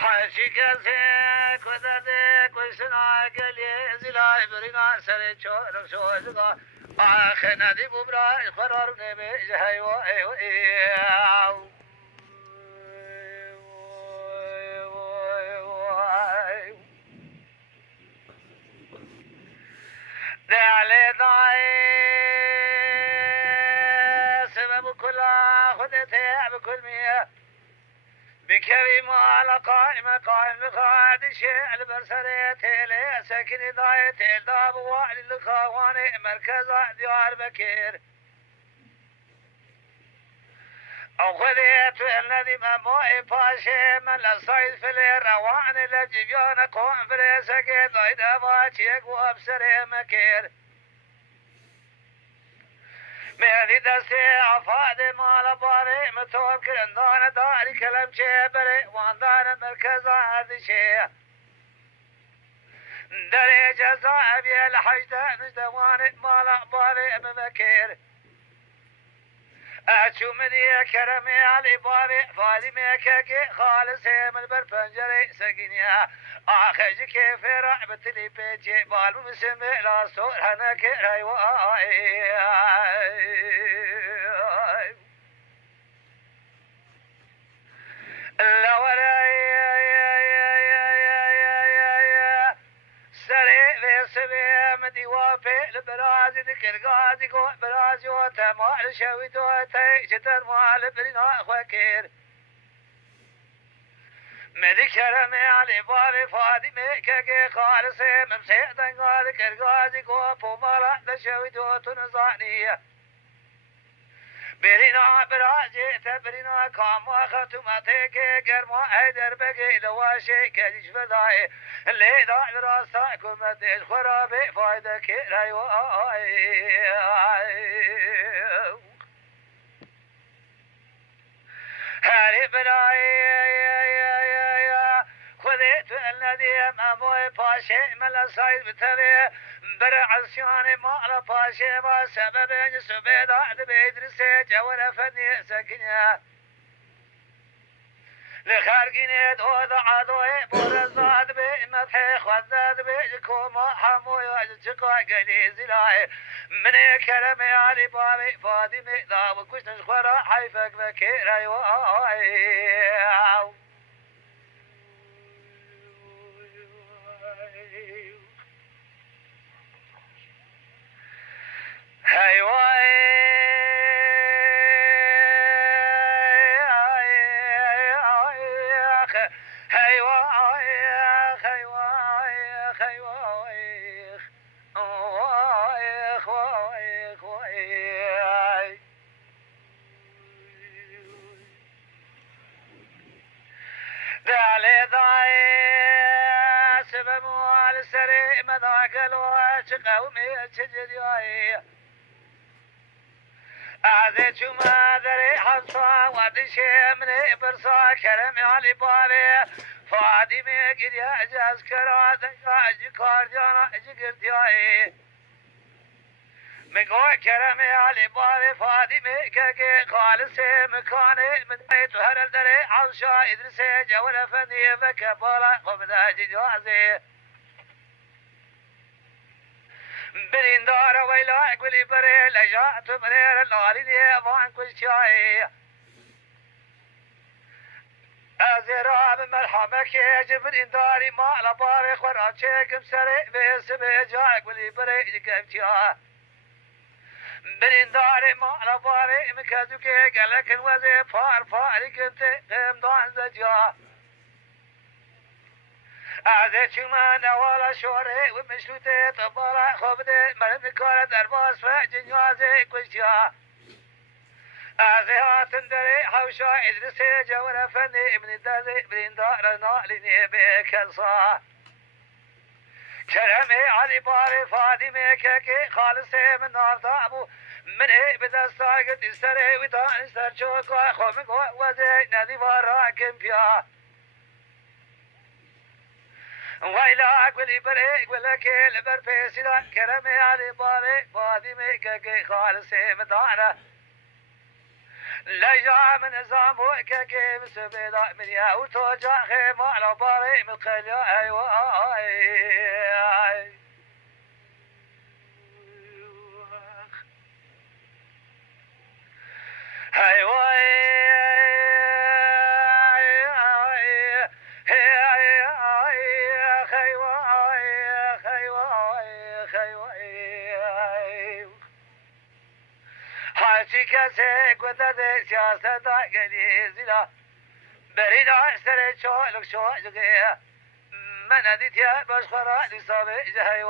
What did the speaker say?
حاشي كاسي كذا كويسنا قلي زلاي برينا سري شو زغا آخنا دي ببرا قرار نبي جهاي واي دعلي ضاي سبب كل خدتي بكل مية بكريم على قائم بخاد شيء البرسريت لي سكن ضايت الداب وعلي الخواني مركز ديار بكير او خذيت الذي مموي باشي من الصيد في الروان لجبيان قوم في سكيت ضايد باتيك وابسري مكير مهدي دستي عفادي مال باري متوكل اندانا داري كلام شبري واندانا مركز هذا شيء دري جزاء بي الحجدة مجدواني مال باري مبكير أشو مدي كرمي علي بابي فادي ميكاكي خالص من بربنجري سقينيا آخج كيف رعبت لي بيجي بالمسمي لا صور هناك رايواي لا وراي سري سبي مدي وافي البرازي ذكر غازي قوة برازي وتمال شوي دوتي جتر مال برنا خوكير مدي كرمي علي بابي فادي ميكاكي خالصي ممسيح دنقا ذكر غازي قوة بومالا دشوي دوتو نزانية برنا برازي تبرنا كاما ختمتك قرما هيدر بقي لواشي كديش فداي اللي داع لراساكم مديش خرابي فايدك رايواي هاري بلاي خذيت الذي ماموي باشي من الصيد بتبي برع السياني مال باشي ما سبب سبيد عد بيدرسي جوال فني سكنيا لخارجين دوذ عدوي برزاد بمدحي خذاد بجكوما حموي وجقا قلي زلاي من كلمي علي بابي فادمي ذا وكوش نشخورا حيفك بكير ايواي هيواي دعلي ضاي سبب والسري مذاق الواش قومي تجري أذيت ما ذري حصا ودشي مني برصا كرمي علي بابي فادمي قد يعجز كرات اجي كارديانا اجي قردياي مقوى كرمي علي بابي فادمي كاكي خالصي مكاني من بيت هر الدري عشا ادرسي جول فني بكبالا وبدا جوازي بريندار ويلا قولي بري لجات برير اللالي دي وان كل شاي ازراب مرحمك يا برينداري ما لباري خورا شيكم سري بيس بيجاك قولي بري جكبتيا برينداري ما لباري مكازوكي قالك الوزي فار فاري كنت قيم دان زجا أذيت ما نوالا شوري ومشلوتي طبالا خبدي مرمي كورة درباس فجنوازي كوشيا أذيها تندري حوشا إدرسي جورا فني ابن الدازي بريندار ناليني بكسا كرمي علي باري فادمي كيكي خالصي من نار دابو من ايه بدستاقت استري وطان استر شوكوا خومكوا وزي نادي وراكم فيها ويلا أقولي بريك ولا كيل برفيسي لا كرمي علي بابي فادمي كيكي خالصي مدانا لجا من زاموك كيم سبيدا من يا وتوجا خيمة على باري من قليا أيوة كاسك وذا سياسة قليل زلا بريد عسر شوالك شوالك من أديت يا بشخرة لصابي جهي